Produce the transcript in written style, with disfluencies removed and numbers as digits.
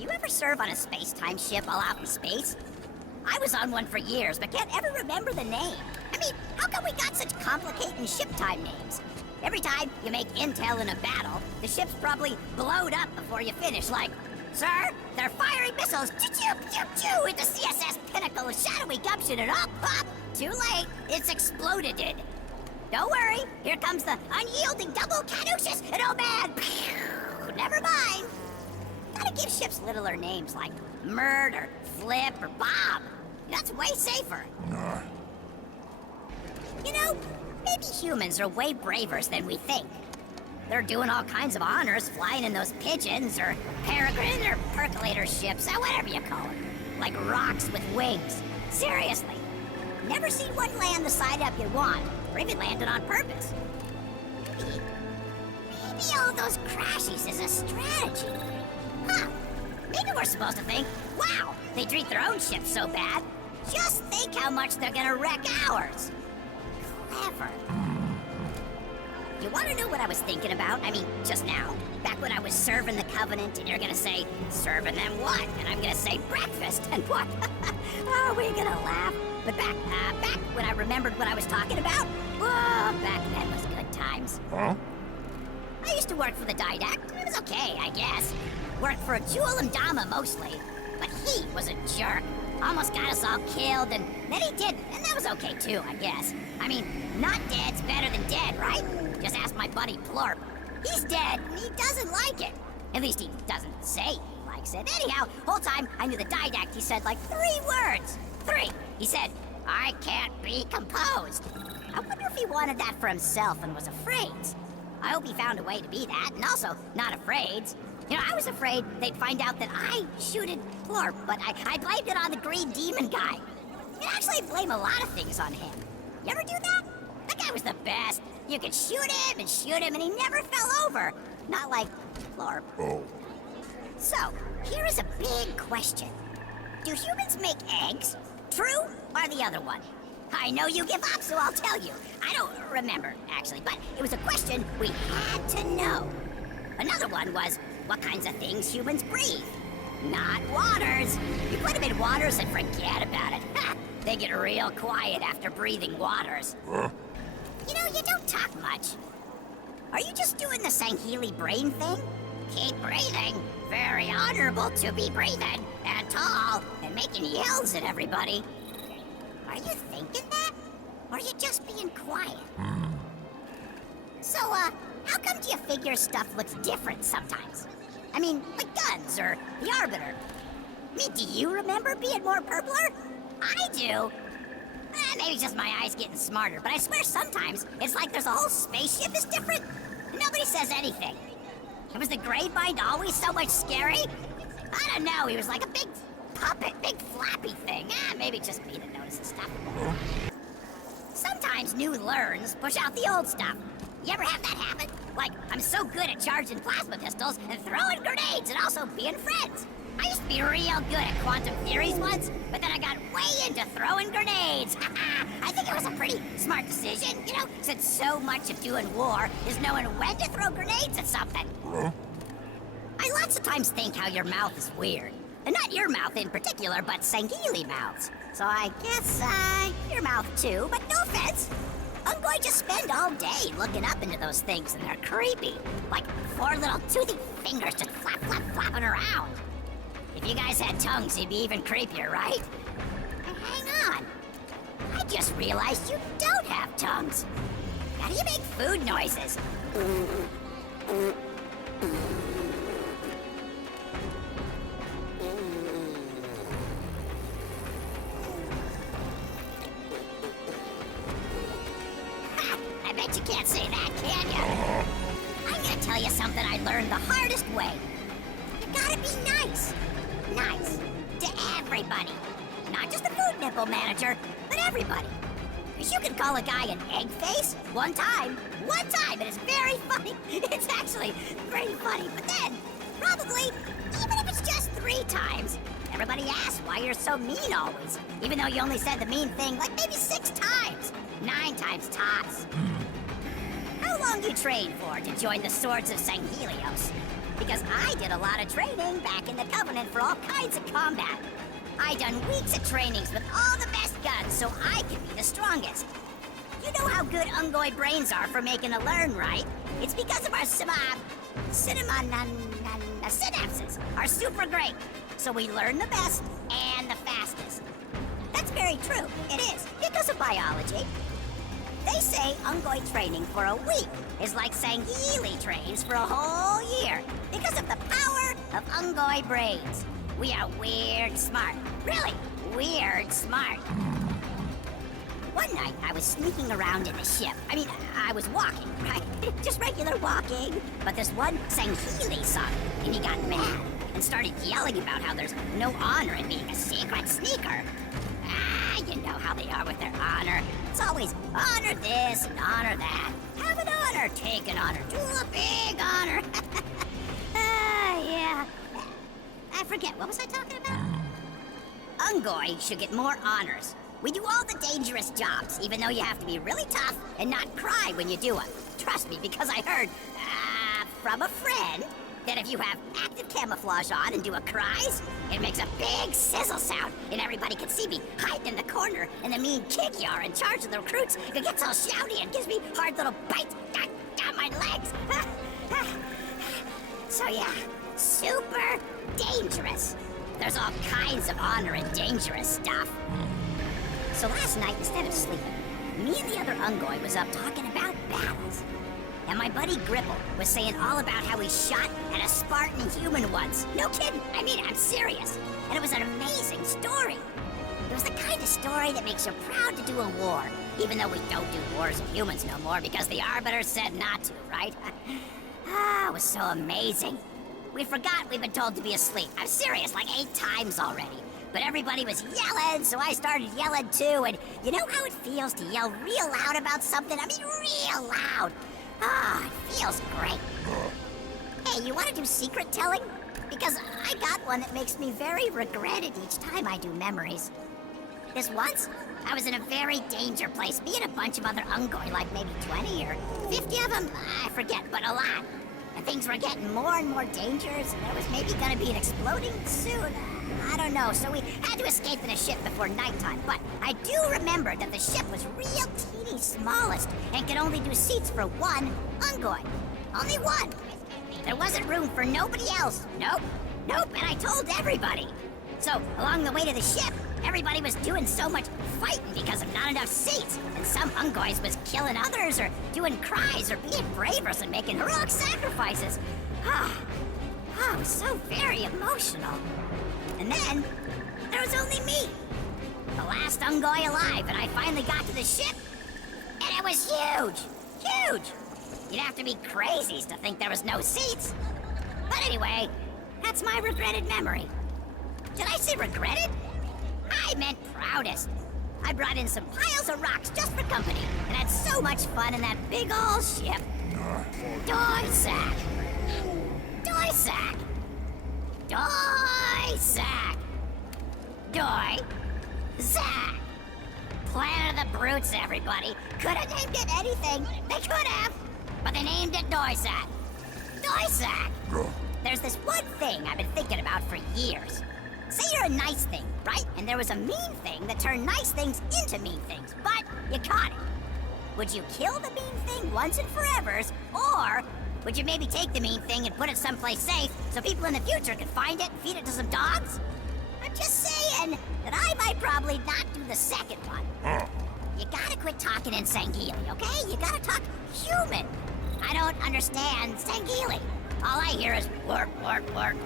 You ever serve on a space-time ship all out in space? I was on one for years, but can't ever remember the name. I mean, how come we got such complicated ship time names? Every time you make intel in a battle, the ship's probably blowed up before you finish, like, "Sir, they're firing missiles, choo-choo-choo-choo, into CSS Pinnacle, a shadowy gumption, and up, too late, it's exploded. Don't worry, here comes the unyielding double caduceus, and oh man, never mind." Gotta give ships littler names like Mert or Flip or Bob. That's way safer. You know, maybe humans are way braver than we think. They're doing all kinds of honors, flying in those pigeons or peregrine or percolator ships, or whatever you call them. Like rocks with wings. Seriously. Never seen one land the side up you want, or even landed on purpose. Maybe all those crashes is a strategy. Huh. Maybe we're supposed to think, wow, they treat their own ships so bad. Just think how much they're gonna wreck ours. Clever. You want to know what I was thinking about? I mean, just now. Back when I was serving the Covenant, and you're gonna say, serving them what? And I'm gonna say breakfast, and what? Oh, we're gonna laugh. But back when I remembered what I was talking about, whoa, back then was good times. Huh? I used to work for the Didact. It was okay, I guess. Worked for Jewel and Dama mostly. But he was a jerk. Almost got us all killed, and then he didn't, and that was okay too, I guess. I mean, not dead's better than dead, right? Just ask my buddy Plorp. He's dead, and he doesn't like it. At least he doesn't say he likes it. Anyhow, whole time I knew the Didact, he said like 3 words. 3. He said, "I can't be composed." I wonder if he wanted that for himself and was afraid. I hope he found a way to be that, and also not afraid. You know, I was afraid they'd find out that I shooted Plorp, but I blamed it on the green demon guy. You actually blame a lot of things on him. You ever do that? That guy was the best. You could shoot him, and he never fell over. Not like Plorp. Oh. So, here is a big question. Do humans make eggs? True or the other one? I know you give up, so I'll tell you. I don't remember, actually, but it was a question we had to know. Another one was, what kinds of things humans breathe? Not waters. You put them in waters and forget about it. Ha! They get real quiet after breathing waters. You know, you don't talk much. Are you just doing the Sangheli brain thing? Keep breathing. Very honorable to be breathing, and tall, and making yells at everybody. Are you thinking that? Or are you just being quiet? So, how come do you figure stuff looks different sometimes? I mean, like guns, or the Arbiter. I mean, do you remember being more purpler? I do. Maybe just my eyes getting smarter, but I swear sometimes it's like there's a whole spaceship is different. Nobody says anything. Was the Gravemind always so much scary? I don't know, he was like a big puppet, big flappy thing. Maybe just me that notices stuff. Sometimes new learns push out the old stuff. You ever have that happen? Like, I'm so good at charging plasma pistols and throwing grenades and also being friends. I used to be real good at quantum theories once, but then I got way into throwing grenades. I think it was a pretty smart decision, you know, since so much of doing war is knowing when to throw grenades at something. I lots of times think how your mouth is weird. And not your mouth in particular, but Sangheli mouths. So I guess, your mouth too, but no offense. I'm going to spend all day looking up into those things, and they're creepy. Like 4 little toothy fingers just flapping around. If you guys had tongues, it'd be even creepier, right? And hang on. I just realized you don't have tongues. How do you make food noises? I bet you can't say that, can you? I'm gonna tell you something I learned the hardest way. You gotta be nice. Nice. To everybody. Not just the food nipple manager, but everybody. Because you can call a guy an egg face one time, and it's very funny. It's actually pretty funny, but then, probably, even if it's just 3 times, everybody asks why you're so mean always, even though you only said the mean thing like maybe 6 times. 9 times tops. How long you train for to join the Swords of Sanghelios? because I did a lot of training back in the Covenant for all kinds of combat. I done weeks of trainings with all the best guns so I could be the strongest. You know how good Ungoi brains are for making a learn, right? It's because of our synapses are super great. So we learn the best and the fastest. That's very true. It is, because of biology. They say Ungoi training for a week is like Sangheili trains for a whole year because of the power of Ungoi brains. We are weird smart. Really, weird smart. One night, I was sneaking around in the ship. I was walking, right? Just regular walking. But this one Sangheili saw me, and he got mad and started yelling about how there's no honor in being a secret sneaker. You know how they are with their honor. It's always honor this and honor that. Have an honor, take an honor, do a big honor. Yeah. I forget, what was I talking about? Ungoi should get more honors. We do all the dangerous jobs, even though you have to be really tough and not cry when you do them. Trust me, because I heard from a friend that if you have active camouflage on and do a cries, it makes a big sizzle sound, and everybody can see me hiding in the corner, and the mean Kikyar in charge of the recruits gets all shouty and gives me hard little bites down my legs. So yeah, super dangerous. There's all kinds of honor and dangerous stuff. So last night, instead of sleeping, me and the other Ungoi was up talking about battles. And my buddy Gripple was saying all about how he shot at a Spartan human once. No kidding, I'm serious. And it was an amazing story. It was the kind of story that makes you proud to do a war, even though we don't do wars with humans no more because the Arbiter said not to, right? It was so amazing. We forgot we'd been told to be asleep. I'm serious, like 8 times already. But everybody was yelling, so I started yelling too, and you know how it feels to yell real loud about something? Real loud. It feels great. Hey, you want to do secret telling? Because I got one that makes me very regretted each time I do memories. This once, I was in a very danger place, me and a bunch of other Ungoi, like maybe 20 or 50 of them, I forget, but a lot. And things were getting more and more dangerous, and there was maybe gonna be an exploding soon. I don't know, so we had to escape in a ship before nighttime, but I do remember that the ship was real teeny smallest and could only do seats for one Ungoi. Only one. There wasn't room for nobody else. Nope, and I told everybody. So, along the way to the ship, everybody was doing so much fighting because of not enough seats, and some Ungois was killing others or doing cries or being bravers and making heroic sacrifices. It was so very emotional. And then, there was only me, the last Ungoi alive, and I finally got to the ship, and it was huge! Huge! You'd have to be crazies to think there was no seats. But anyway, that's my regretted memory. Did I say regretted? I meant proudest. I brought in some piles of rocks just for company, and had so much fun in that big old ship. Doysack! Doysack! Doysack! Doysack! Planet of the Brutes, everybody. Could have named it anything. They could have. But they named it Doysack. Doysack! There's this one thing I've been thinking about for years. Say you're a nice thing, right? And there was a mean thing that turned nice things into mean things, but you caught it. Would you kill the mean thing once and forevers, or would you maybe take the mean thing and put it someplace safe so people in the future could find it and feed it to some dogs? I'm just saying that I might probably not do the second one. You gotta quit talking in Sangheili, okay? You gotta talk human. I don't understand Sangheili. All I hear is work, work, work.